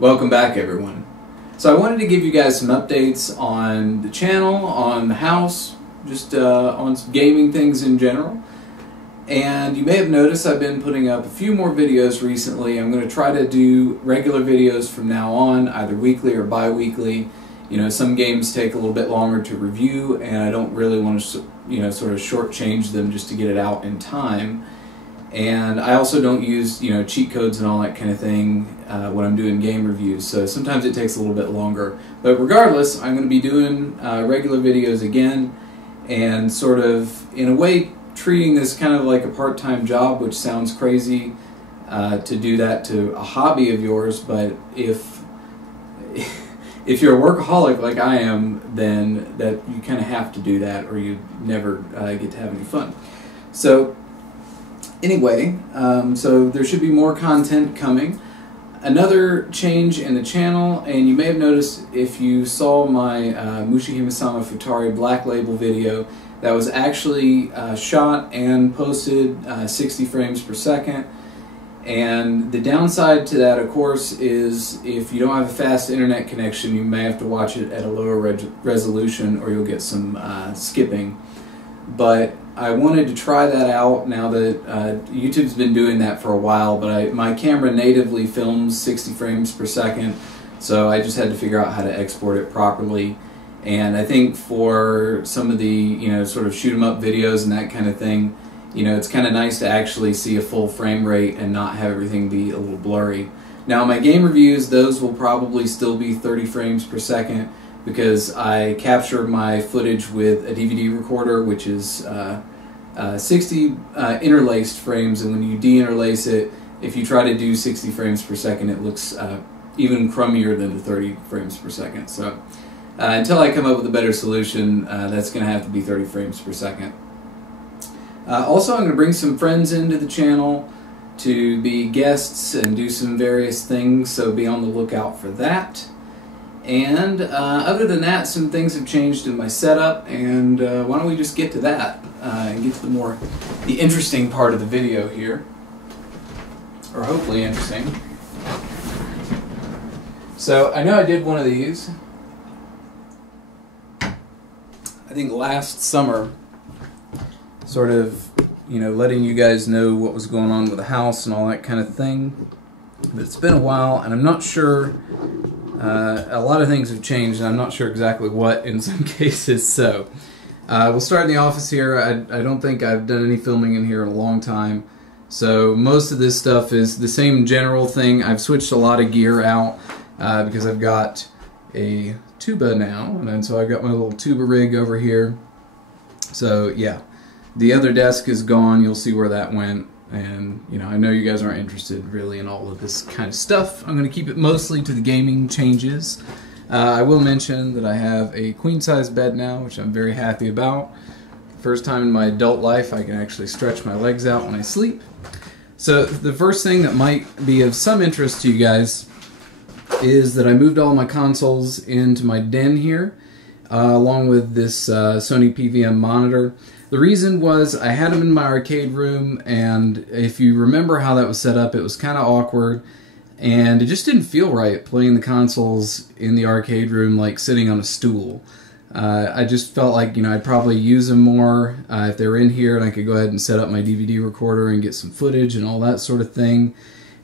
Welcome back, everyone. So I wanted to give you guys some updates on the channel, on the house, just on some gaming things in general. And you may have noticed I've been putting up a few more videos recently. I'm going to try to do regular videos from now on, either weekly or bi-weekly. You know, some games take a little bit longer to review, and I don't really want to, sort of shortchange them just to get it out in time. And I also don't use, cheat codes and all that kind of thing when I'm doing game reviews, so sometimes it takes a little bit longer. But regardless, I'm going to be doing regular videos again, and sort of, in a way, treating this kind of like a part-time job, which sounds crazy to do that to a hobby of yours, but if you're a workaholic like I am, then that you kind of have to do that, or you never get to have any fun. So anyway, so there should be more content coming. Another change in the channel, and you may have noticed if you saw my Mushihime-sama Futari Black Label video, that was actually shot and posted 60 frames per second. And the downside to that, of course, is if you don't have a fast internet connection, you may have to watch it at a lower resolution, or you'll get some skipping. But I wanted to try that out now that YouTube's been doing that for a while, but my camera natively films 60 frames per second, so I just had to figure out how to export it properly. And I think for some of the, sort of shoot 'em up videos and that kind of thing, it's kind of nice to actually see a full frame rate and not have everything be a little blurry. Now, my game reviews, those will probably still be 30 frames per second, because I capture my footage with a DVD recorder, which is 60 interlaced frames, and when you de-interlace it, if you try to do 60 frames per second, it looks even crummier than the 30 frames per second. So until I come up with a better solution, that's going to have to be 30 frames per second. Also, I'm going to bring some friends into the channel to be guests and do some various things, so be on the lookout for that. And other than that, some things have changed in my setup, and why don't we just get to that and get to the interesting part of the video here, or hopefully interesting. So I know I did one of these, I think last summer, sort of, letting you guys know what was going on with the house and all that kind of thing. But it's been a while, and I'm not sure. A lot of things have changed, and I'm not sure exactly what in some cases. So we'll start in the office here. I don't think I've done any filming in here in a long time, so most of this stuff is the same general thing. I've switched a lot of gear out because I've got a tuba now, and so I've got my little tuba rig over here. So yeah, the other desk is gone. You'll see where that went. And, I know you guys aren't interested really in all of this kind of stuff. I'm going to keep it mostly to the gaming changes. I will mention that I have a queen-size bed now, which I'm very happy about. First time in my adult life I can actually stretch my legs out when I sleep. So the first thing that might be of some interest to you guys is that I moved all my consoles into my den here, along with this Sony PVM monitor. The reason was I had them in my arcade room, and if you remember how that was set up, it was kind of awkward, and it just didn't feel right playing the consoles in the arcade room like sitting on a stool. I just felt like, I'd probably use them more if they were in here, and I could go ahead and set up my DVD recorder and get some footage and all that sort of thing.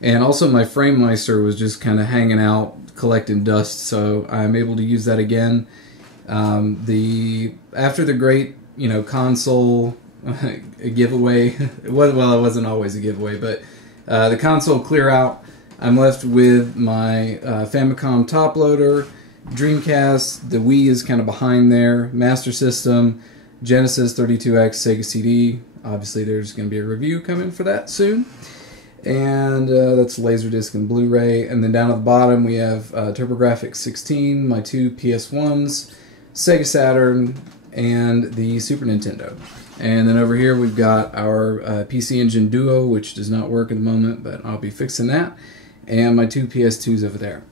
And also my FrameMeister was just kind of hanging out, collecting dust, so I'm able to use that again. After the great console giveaway. Well, it wasn't always a giveaway, but the console clear out, I'm left with my Famicom top loader, Dreamcast, the Wii is kind of behind there, Master System, Genesis 32X, Sega CD. Obviously there's going to be a review coming for that soon. And that's Laserdisc and Blu-ray. And then down at the bottom we have TurboGrafx 16, my two PS1s, Sega Saturn, and the Super Nintendo. And then over here we've got our PC Engine Duo, which does not work at the moment, but I'll be fixing that, and my two PS2s over there.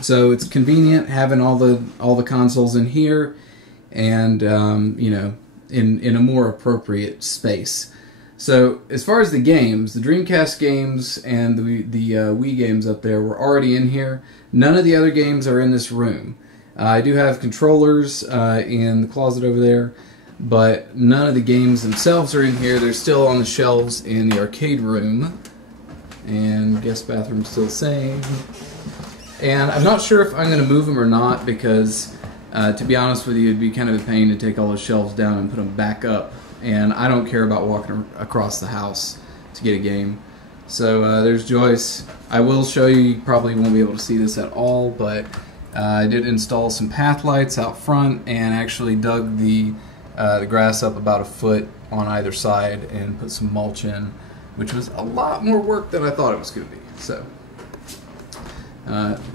So it's convenient having all the consoles in here, and in a more appropriate space. So as far as the games, the Dreamcast games and the Wii games up there were already in here. None of the other games are in this room. I do have controllers in the closet over there, but none of the games themselves are in here. They're still on the shelves in the arcade room. And guest bathroom still the same. And I'm not sure if I'm going to move them or not because, to be honest with you, it'd be kind of a pain to take all those shelves down and put them back up. And I don't care about walking across the house to get a game. So there's Joyce. I will show you, you probably won't be able to see this at all, but I did install some path lights out front and actually dug the grass up about a foot on either side and put some mulch in, which was a lot more work than I thought it was going to be. So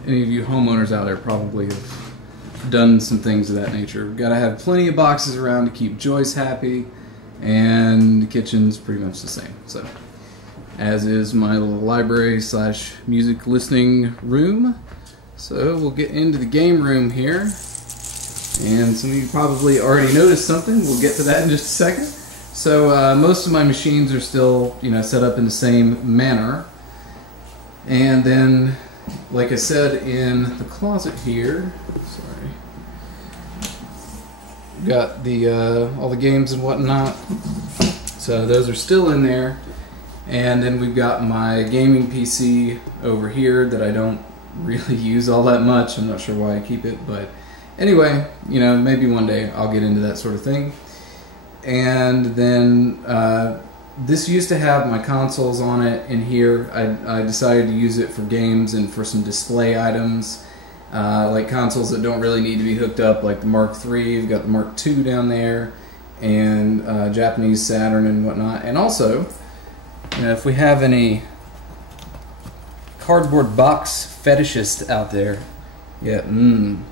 any of you homeowners out there probably have done some things of that nature. Got to have plenty of boxes around to keep Joyce happy, and the kitchen's pretty much the same. So, as is my little library slash music listening room. So we'll get into the game room here. And some of you probably already noticed something. We'll get to that in just a second. So most of my machines are still, set up in the same manner. And then, like I said, in the closet here, got the all the games and whatnot. So those are still in there. And then we've got my gaming PC over here that I don't really use all that much. I'm not sure why I keep it, but anyway, maybe one day I'll get into that sort of thing. And then this used to have my consoles on it in here. I decided to use it for games and for some display items, like consoles that don't really need to be hooked up, like the Mark III. We've got the Mark II down there, and Japanese Saturn and whatnot. And also, if we have any cardboard box fetishists out there, yeah,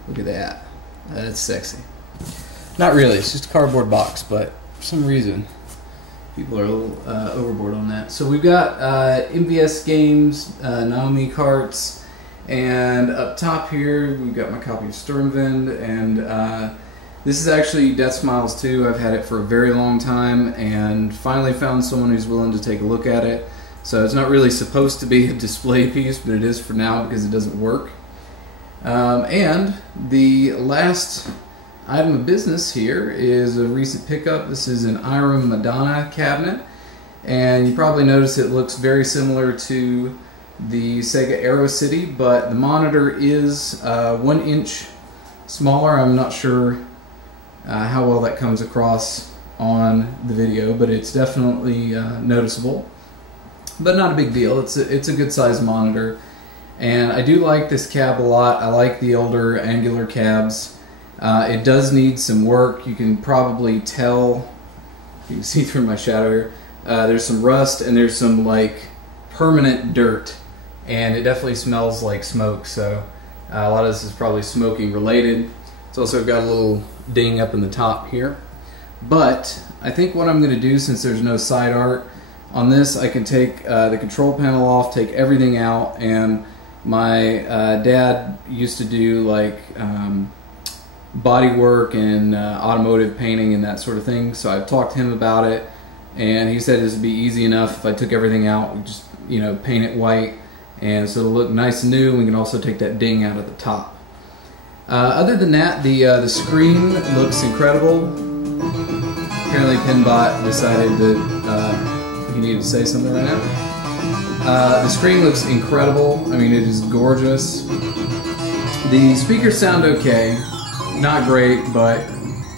look at that. That's sexy. Not really, it's just a cardboard box, but for some reason people are a little overboard on that. So we've got MVS games, Naomi carts, and up top here we've got my copy of Sturmwind, and this is actually Death Smiles 2. I've had it for a very long time and finally found someone who's willing to take a look at it. So it's not really supposed to be a display piece, but it is for now because it doesn't work. And the last item of business here is a recent pickup. This is an Irem Madonna cabinet, and you probably notice it looks very similar to the Sega Aero City, but the monitor is 1 inch smaller. I'm not sure how well that comes across on the video, but it's definitely noticeable, but not a big deal. It's a good size monitor, and I do like this cab a lot. I like the older angular cabs. It does need some work. You can probably tell, you can see through my shadow here, there's some rust and there's some like permanent dirt, and it definitely smells like smoke, so a lot of this is probably smoking related. It's also got a little ding up in the top here. But I think what I'm going to do, since there's no side art on this, I can take the control panel off, take everything out, and my dad used to do like body work and automotive painting and that sort of thing, so I've talked to him about it, and he said this would be easy enough if I took everything out, we just paint it white, and so it'll look nice and new. We can also take that ding out at the top. Other than that, the screen looks incredible. Apparently Pinbot decided that he needed to say something right now. The screen looks incredible. I mean, it is gorgeous. The speakers sound okay. Not great, but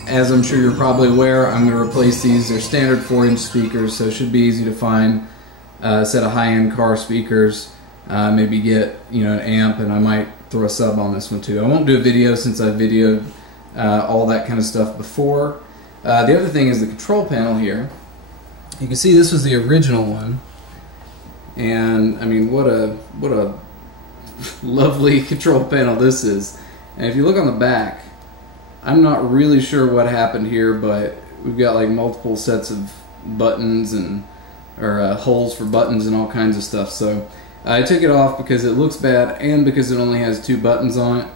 as I'm sure you're probably aware, I'm going to replace these. They're standard 4-inch speakers, so it should be easy to find a set of high-end car speakers. Maybe get an amp, and I might throw a sub on this one too. I won't do a video since I've videoed all that kind of stuff before. The other thing is the control panel here. You can see this was the original one, and I mean, what a lovely control panel this is. And if you look on the back, I'm not really sure what happened here, but we've got like multiple sets of buttons or holes for buttons and all kinds of stuff. So I took it off because it looks bad and because it only has 2 buttons on it.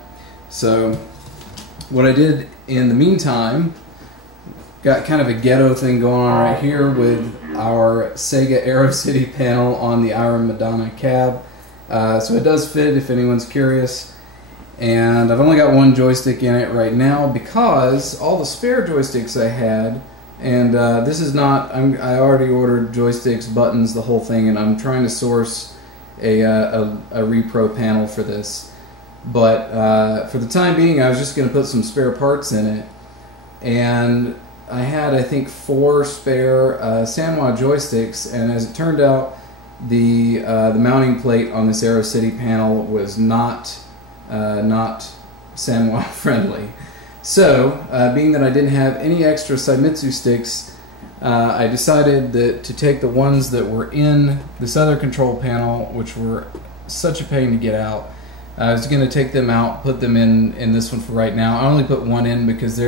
So what I did in the meantime, got kind of a ghetto thing going on right here with our Sega Aero City panel on the Iron Madonna cab. So it does fit if anyone's curious. And I've only got one joystick in it right now because all the spare joysticks I had, and this is not, I already ordered joysticks, buttons, the whole thing, and I'm trying to source a repro panel for this. But for the time being, I was just going to put some spare parts in it. And I had, I think, 4 spare Sanwa joysticks, and as it turned out, the mounting plate on this Aero City panel was not Sanwa friendly. So, being that I didn't have any extra Seimitsu sticks, I decided that to take the ones that were in this other control panel, which were such a pain to get out, I was going to take them out, put them in this one for right now. I only put one in because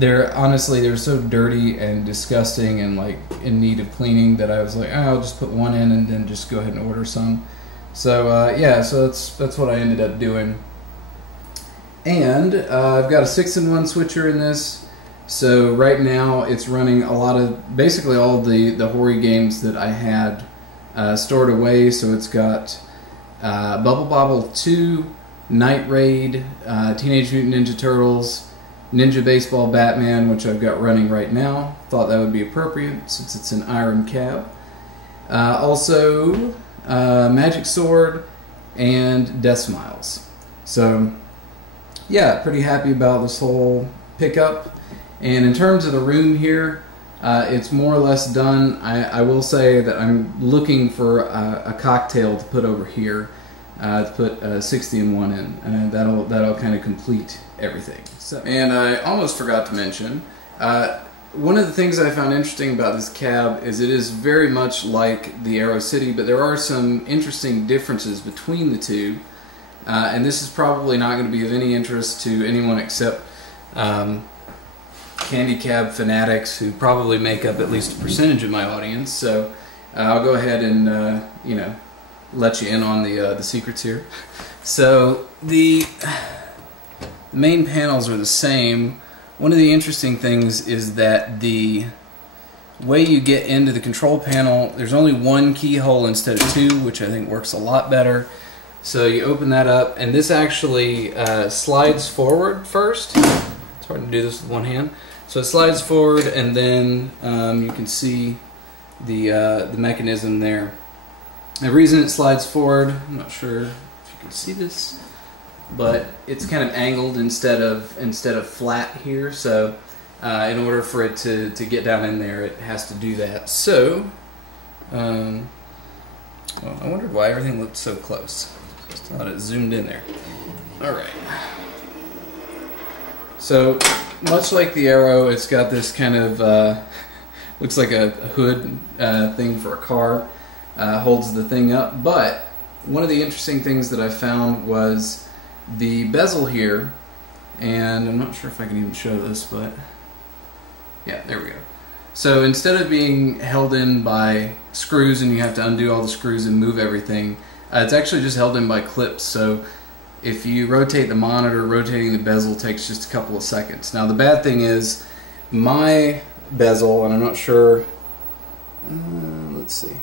honestly, they're so dirty and disgusting and like in need of cleaning that I was like, oh, I'll just put one in and then just go ahead and order some. So yeah, so that's what I ended up doing. And I've got a 6-in-1 switcher in this. So right now it's running a lot of, basically all the Hori games that I had stored away. So it's got Bubble Bobble 2, Night Raid, Teenage Mutant Ninja Turtles, Ninja Baseball Batman, which I've got running right now. Thought that would be appropriate since it's an Iron cab. Also, Magic Sword and Death Smiles. So, yeah, pretty happy about this whole pickup. And in terms of the room here, it's more or less done. I will say that I'm looking for a cocktail to put over here, to put 60-in-1 in, and that'll kind of complete everything. So, and I almost forgot to mention, one of the things I found interesting about this cab is it is very much like the Aero City, but there are some interesting differences between the two, and this is probably not going to be of any interest to anyone except candy cab fanatics, who probably make up at least a percentage of my audience. So I'll go ahead and you know, let you in on the secrets here. So the main panels are the same. One of the interesting things is that the way you get into the control panel, there's only one keyhole instead of 2, which I think works a lot better. So you open that up, and this actually slides forward first. It's hard to do this with one hand. So it slides forward, and then you can see the mechanism there. The reason it slides forward, I'm not sure if you can see this, but it's kind of angled instead of flat here. So in order for it to get down in there, it has to do that. So well, I wondered why everything looked so close. Just thought it zoomed in there. All right. So much like the Aero, it's got this kind of looks like a hood thing for a car. Holds the thing up. But one of the interesting things that I found was the bezel here, and I'm not sure if I can even show this, but yeah, there we go. So instead of being held in by screws and you have to undo all the screws and move everything, it's actually just held in by clips. So if you rotate the monitor, rotating the bezel takes just a couple of seconds. Now the bad thing is my bezel, and I'm not sure, let's see,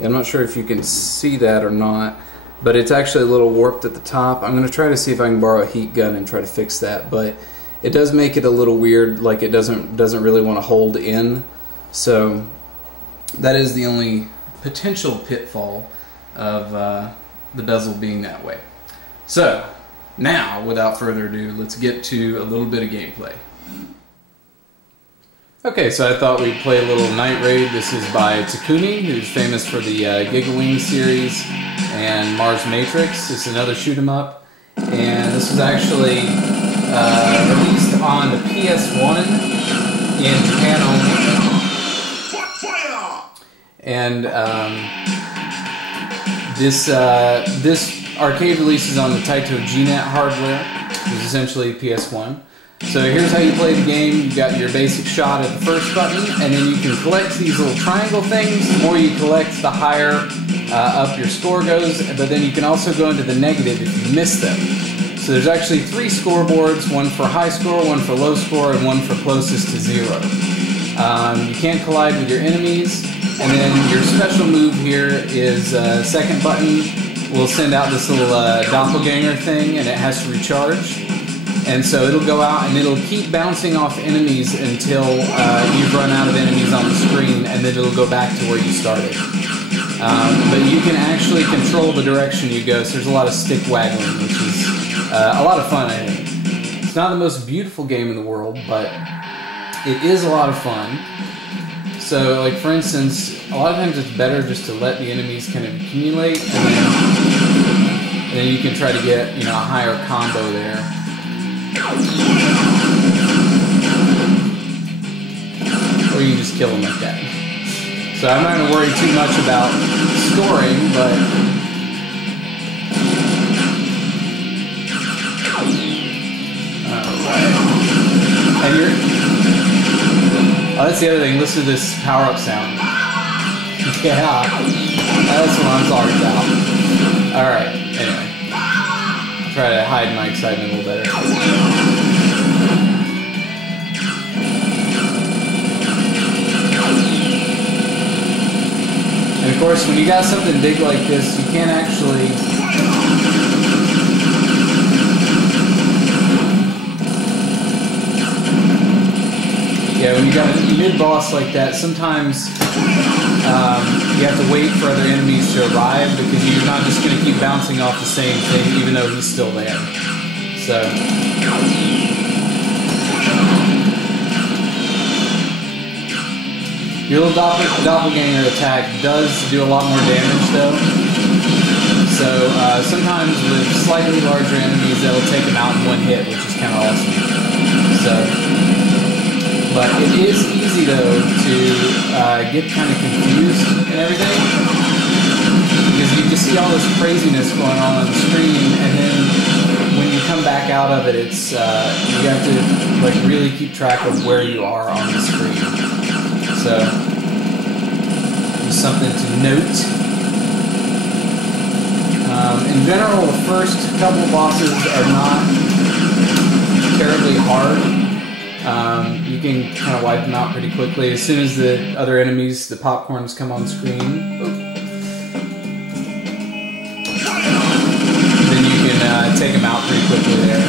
I'm not sure if you can see that or not, but it's actually a little warped at the top. I'm going to try to see if I can borrow a heat gun and try to fix that, but it does make it a little weird, like it doesn't really want to hold in. So that is the only potential pitfall of the bezel being that way. So now, without further ado, let's get to a little bit of gameplay. Okay, so I thought we'd play a little Night Raid. This is by Takumi, who's famous for the Giga Wing series and Mars Matrix. It's another shoot 'em up, and this was actually released on the PS1 in Japan only. And this arcade release is on the Taito GNet hardware, which is essentially PS1. So here's how you play the game. You've got your basic shot at the first button, and then you can collect these little triangle things. The more you collect, the higher up your score goes, but then you can also go into the negative if you miss them. So there's actually 3 scoreboards, one for high score, one for low score, and one for closest to 0. You can't collide with your enemies, and then your special move here is second button will send out this little doppelganger thing, and it has to recharge. And so it'll go out and it'll keep bouncing off enemies until you've run out of enemies on the screen, and then it'll go back to where you started. But you can actually control the direction you go, so there's a lot of stick waggling, which is a lot of fun, I think. It's not the most beautiful game in the world, but it is a lot of fun. So, like for instance, a lot of times it's better just to let the enemies kind of accumulate, and then you can try to get, you know, a higher combo there. Or you can just kill them like that. So I'm not going to worry too much about scoring, but alright. And oh, that's the other thing. Listen to this power-up sound. Yeah, that's what I'm talking about. Alright, anyway. Try to hide my excitement a little better. And of course, when you got something big like this, you can't actually... Yeah, when you got a mid-boss like that, sometimes you have to wait for other enemies to arrive, because you're not just going to keep bouncing off the same thing even though he's still there. So your little doppelganger attack does do a lot more damage though. So sometimes with slightly larger enemies, that'll take them out in one hit, which is kind of awesome. But it is easy though to get kind of confused and everything, because you just see all this craziness going on the screen, and then when you come back out of it, it's you have to like really keep track of where you are on the screen. So just something to note. In general, the first couple bosses are not terribly hard. You can kind of wipe them out pretty quickly. As soon as the other enemies, the popcorns, come on screen, then you can take them out pretty quickly there.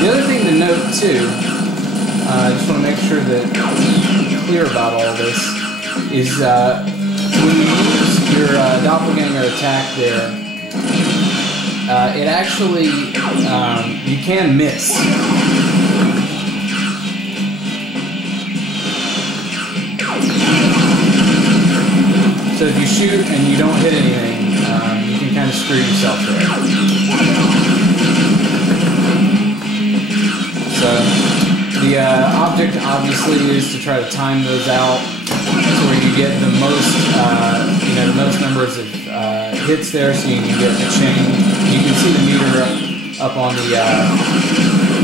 The other thing to note too, I just want to make sure that I'm clear about all this, is when you use your doppelganger attack there, it actually, you can miss. So if you shoot and you don't hit anything, you can kind of screw yourself there. So the object obviously is to try to time those out so where you get the most, the most numbers of hits there, so you can get a chain. You can see the meter up on the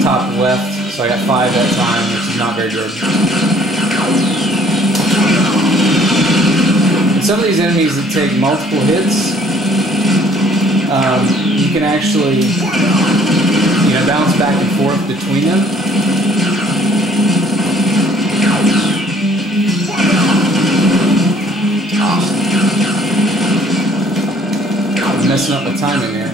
top left. So I got 5 that time, which is not very good. Some of these enemies that take multiple hits, you can actually, bounce back and forth between them. I'm messing up the timing there.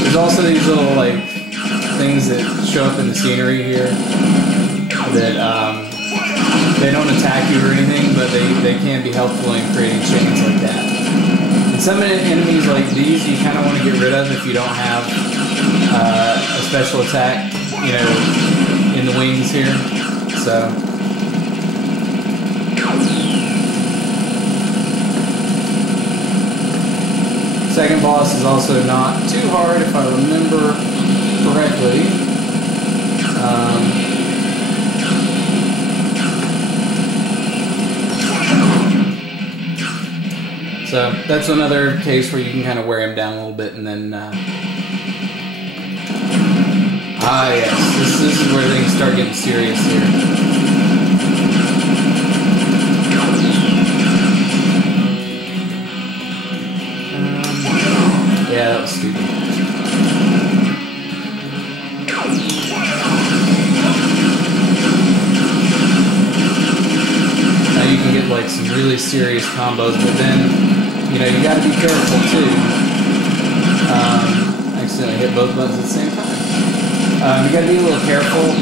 There's also these little things that show up in the scenery here that they don't attack you or anything, but they can be helpful in creating chains like that. And some enemies like these you kind of want to get rid of if you don't have a special attack, in the wings here. So second boss is also not too hard if I remember correctly. So that's another case where you can kind of wear him down a little bit, and then yes, this is where things start getting serious here. really serious combos, but then, you know, you got to be careful too. I accidentally hit both buttons at the same time. You got to be a little careful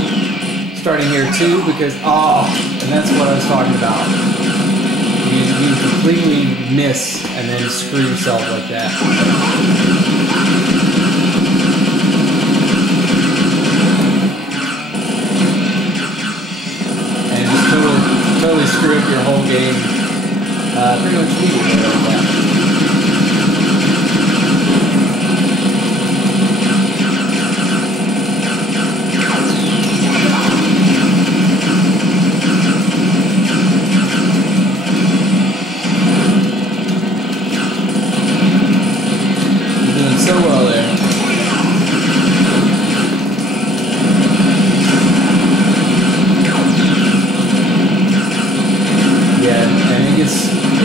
starting here too, because, and that's what I was talking about. You completely miss and then screw yourself like that. And just totally screw up your whole game. Pretty much immediately like that. So well there. Yeah, and it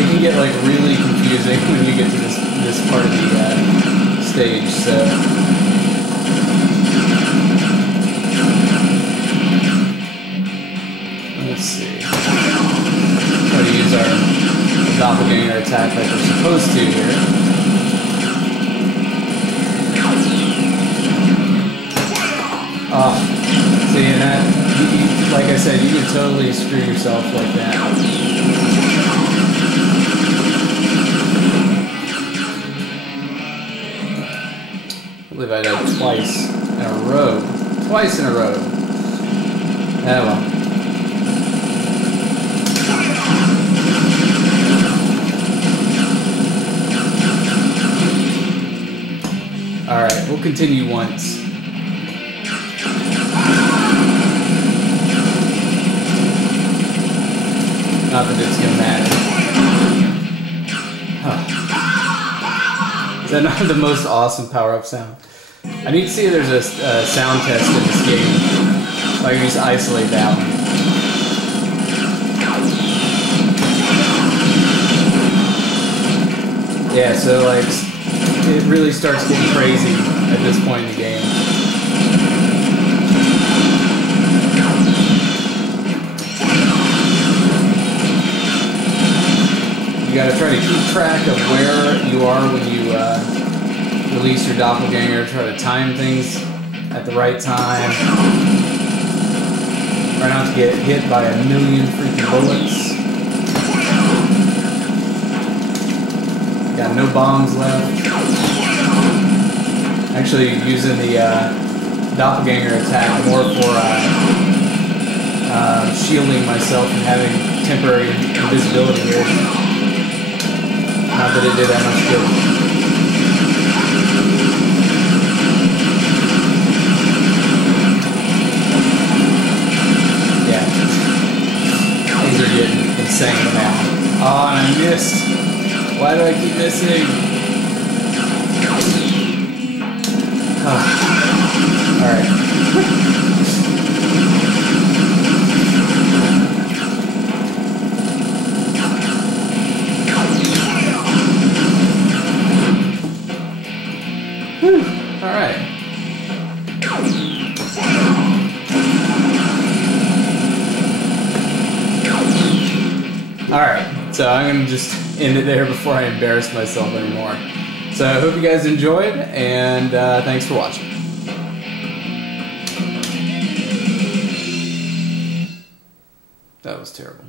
can get like really confusing when you get to this part of the stage. So let's see. Try to use our doppelganger attack like we're supposed to here. See, and that, like I said, you can totally screw yourself like that. I believe I did twice in a row. Twice in a row. Oh well. Alright, we'll continue once. Not that it's gonna matter. Huh. Is that not the most awesome power-up sound? I need to see if there's a sound test in this game, so I can just isolate that one. Yeah, so like, it really starts getting crazy at this point in the game. You gotta try to keep track of where you are when you release your doppelganger. Try to time things at the right time. Try not to get hit by a million freaking bullets. Got no bombs left. Actually using the doppelganger attack more for shielding myself and having temporary invisibility here. Not that it did that much good. Yeah. Things are getting insane now. Oh, and I missed. Why do I keep missing? Oh. Alright. Alright, so I'm going to just end it there before I embarrass myself anymore. So I hope you guys enjoyed, and thanks for watching. That was terrible.